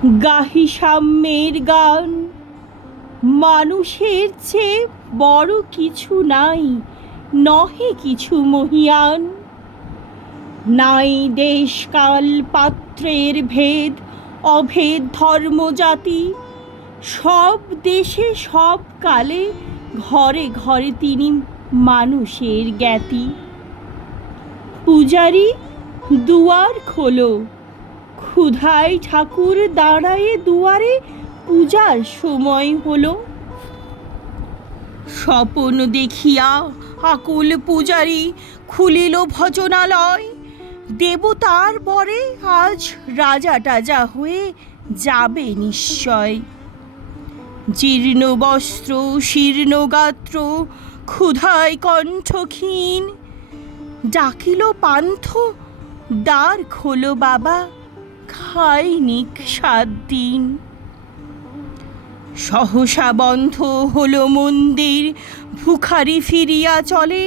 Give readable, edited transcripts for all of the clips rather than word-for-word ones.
গাহি সাম্যের গান। মানুষের চেয়ে বড় কিছু নাই, নহে কিছু মহিয়ান। নাই দেশ কাল পাত্রের ভেদ, অভেদ ধর্ম জাতি। সব দেশে সব কালে ঘরে ঘরে তিনি মানুষের জ্ঞাতি। পূজারি দুয়ার খোলো, ক্ষুধায় ঠাকুর দাঁড়ায়ে দুয়ারে, পূজার সময় হলো। স্বপন দেখিয়া আকুল পূজারি খুলিল ভজনালয়। দেবতার বরে আজ রাজা টাজা হয়ে যাবে নিশ্চয়। জীর্ণ বস্ত্র শীর্ণ গাত্র, ক্ষুধায় কণ্ঠ ক্ষীণ। ডাকিল পান্থ, দ্বার খোলো বাবা, খাইনিক 7 দিন। সহসা বন্ধ হলো মন্দির, ভিখারি ফিরিয়া চলে।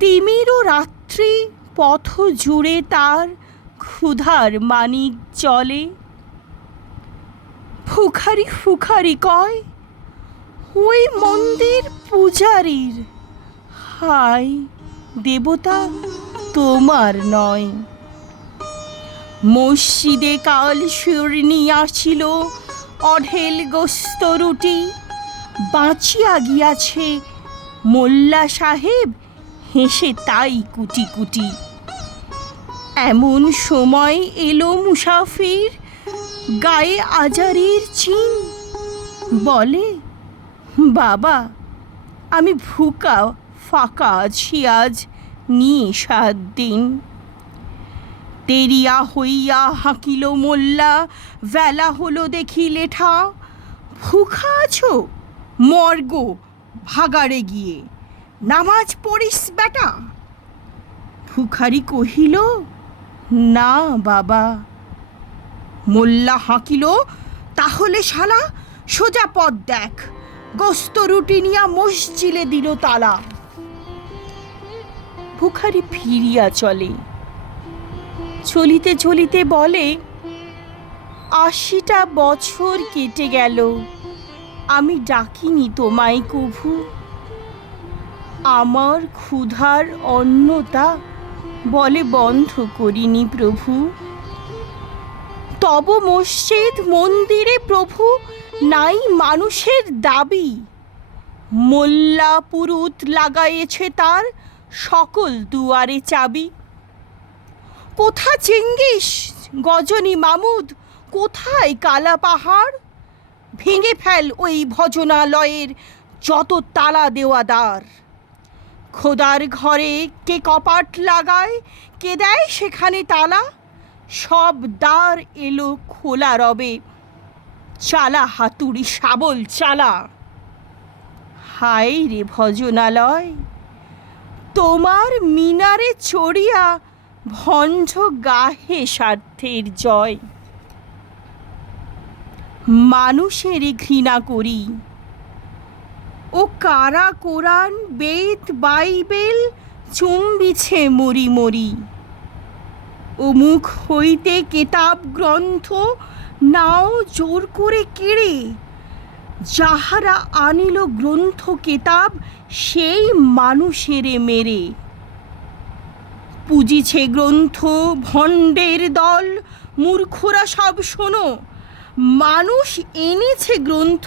তিমির রাত্রি পথ জুড়ে তার ক্ষুধার মানিক চলে। ভিখারি ভিখারি কয়, ওই মন্দির পূজারীর। হায় দেবতা, তোমার নয়। মসজিদে কাল শিরনি আসিল, অঢেল গোস্ত রুটি। বাঁচিয়া গিয়াছে মোল্লা সাহেব, হেসে তাই কুটি কুটি। এমন সময় এলো মুসাফির, গায়ে আজারির চিন। বলে, বাবা আমি ভুকা ফাঁকা আছি আজ নিয়ে 7 দিন। তেরিয়া হইয়া হাঁকিল মোল্লা, বেলা হলো দেখি লেঠা। ভুখা আছো, মর্গো ভাগাড়ে গিয়ে নামাজ পড়িস বেটা। ভিখারি কহিল, না বাবা। মোল্লা হাঁকিল, তাহলে শালা সোজা পথ দেখ। গোস্ত রুটি নিয়া মসজিদে দিল তালা। ভিখারি ফিরিয়া চলে। চলিতে চলিতে বলে, 80টা বছর কেটে গেল, আমি ডাকিনি তোমায় কভু। আমার ক্ষুধার অন্নতা বলে বন্ধ করিনি প্রভু। তব মসজিদ মন্দিরে প্রভু নাই মানুষের দাবি। মোল্লা পুরুত লাগাইছে তার সকল দুয়ারে চাবি। কোথা চেঙ্গিস গজনী মামুদ, কোথায় কালা পাহাড়? ভেঙে ফেল ওই ভজনালয়ের যত তালা দেওয়া দ্বার। খোদার ঘরে কে কপাট লাগায়, কে দেয় সেখানে তালা। সব দ্বার এলো খোলা রবে, চালা হাতুড়ি শাবল চালা। হায় রে ভজনালয়, তোমার মিনারে চড়িয়া ভঞ্জ গাহে স্বার্থের জয়। মানুষের ঘৃণা করি, ও কারা কোরআন বেদ বাইবেল চুম্বিছে মরি মরি। ও মুখ হইতে কেতাব গ্রন্থ নাও জোর করে কেড়ে। যাহারা আনিল গ্রন্থ কেতাব, সেই মানুষেরে মেরে। পুজিছে গ্রন্থ ভণ্ডের দল, মূর্খরা সব শোনো। মানুষ এনেছে গ্রন্থ,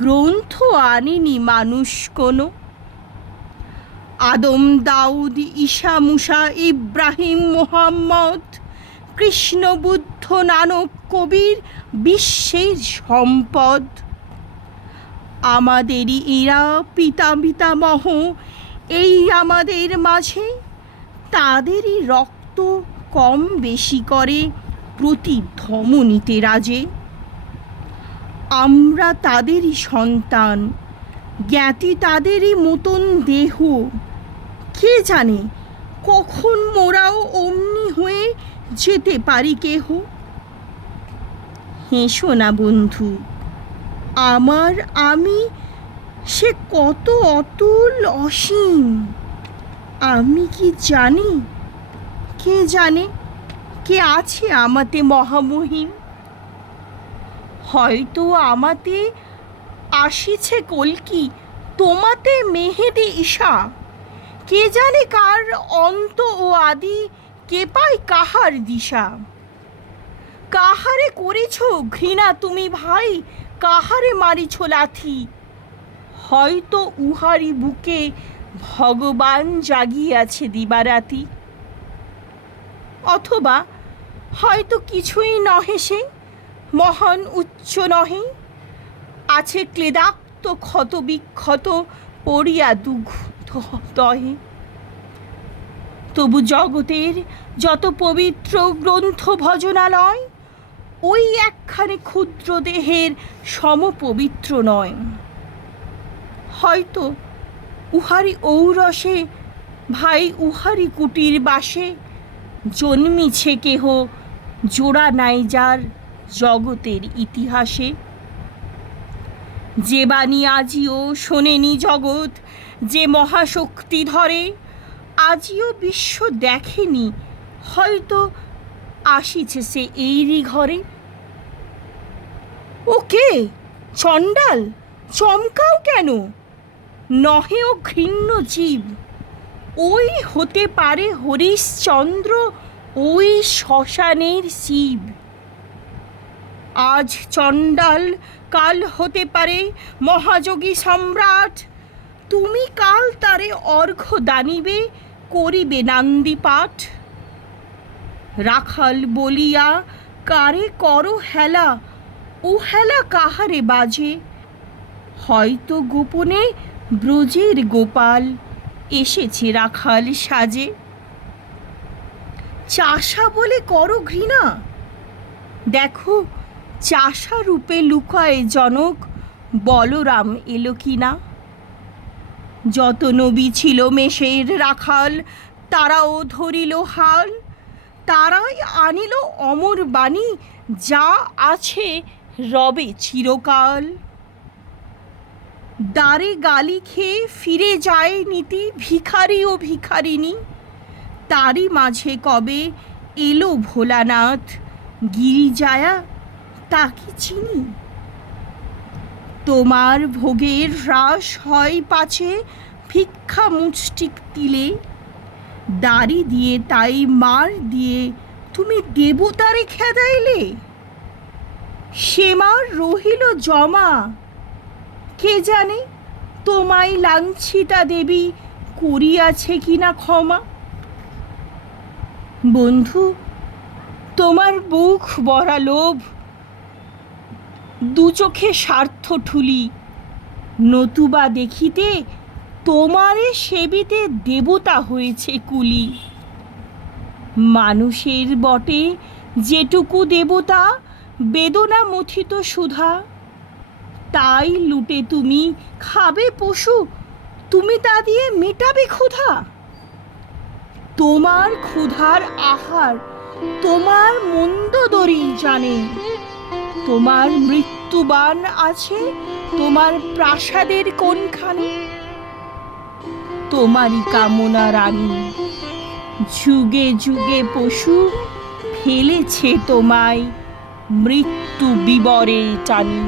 গ্রন্থ আনেনি মানুষ কোনো। আদম দাউদ ঈসা মুসা ইব্রাহিম মোহাম্মদ, কৃষ্ণ বুদ্ধ নানক কবির বিশ্বের সম্পদ। আমাদেরই এরা পিতা পিতামহ, এই আমাদের মাঝে। তাদেরই রক্ত কম বেশি করে প্রতি ধমনীতে রাজে। আমরা তাদেরই সন্তান, জ্ঞাতি তাদেরই মতন দেহ। কে জানে কখন মোরাও অমনি হয়ে যেতে পারি কেহ। হেসো না বন্ধু, আমার আমি সে কত অতুল অসীম। আমি কি জানি, কে জানে কে আছে আমাতে মহামহিম। হয়তো আমাতে আসিছে কল্কি, তোমাতে মেহেদি ঈশা। কে জানে কার অন্ত ও আদি, কে পায় কাহার দিশা। কাহারে করেছ ঘৃণা তুমি ভাই, কাহারে মারিছ লাথি। হয়তো উহারি বুকে ভগবান জাগিয়াছে দিবারাতি। অথবা হয়তো কিছুই নহে সে, মহান উচ্চ নহে, আছে ক্লেদাক্ত ক্ষত বিক্ষত পড়িয়া দুগ্ধ দহে। তবু জগতের যত পবিত্র গ্রন্থ ভজনালয়, ওই একখানে ক্ষুদ্র দেহের সমপবিত্র নয়। হয়তো উহারি ঔরসে ভাই উহারি কুটির বাসে, জন্মিছে কেহ জোড়া নাই যার জগতের ইতিহাসে। যে বাণী আজিও শোনেনি জগৎ, যে মহাশক্তি ধরে আজিও বিশ্ব দেখেনি, হয়তো আসিছে সে এরই ঘরে। ও কে চণ্ডাল, চমকাও কেন? নহে ও ঘৃণ্য জীব, ওই হতে পারে হরিশ্চন্দ্র, ওই শ্মশানের শিব। আজ চণ্ডাল, কাল হতে পারে মহাযোগী সম্রাট। তুমি কাল তারে অর্ঘ্য দানিবে, করিবে নান্দি পাঠ। রাখাল বলিয়া কারে করো হেলা, ও হেলা কাহারে বাজে। হয়তো গোপনে ব্রজের গোপাল, এসেছে রাখাল সাজে। চাষা বলে করো ঘৃণা, দেখো চাষা রূপে লুকায় জনক, বলরাম এলো কিনা। যত নবী ছিল মেষের রাখাল, তারাও ধরিল হাল। তারাই আনিল অমর বাণী, যা আছে রবে চিরকাল। দ্বারে গালি খেয়ে ফিরে যায় নীতি, ভিখারি ও ভিখারিনী। তারই মাঝে কবে এলো ভোলানাথ, গিরিজায়া তাকে চিনি। তোমার ভোগের হ্রাস হয় পাছে ভিক্ষা মুষ্টিক তিলে, দাড়ি দিয়ে তাই মার দিয়ে তুমি দেবতারে খেদাইলে। সে মার রহিল জমা, কে জানে তোমায় লাঞ্ছিতা দেবী করিয়াছে কিনা ক্ষমা। বন্ধু, তোমার বুক ভরা লোভ, দু চোখে স্বার্থ ঠুলি। নতুবা দেখিতে তোমারে সেবিতে দেবতা হয়েছে কুলি। মানুষের বটে যেটুকু দেবতা, বেদনা মথিত সুধা। তাই লুটে তুমি খাবে পশু, তুমি তা দিয়ে মেটাবে ক্ষুধা। তোমার ক্ষুধার আহার তোমার মন্দ দরিল জানে। তোমার মৃত্যুবান আছে তোমার প্রাসাদের কোনখানে। তোমারই কামনা রানী, যুগে যুগে পশু ফেলেছে তোমায় মৃত্যু বিবরে টানি।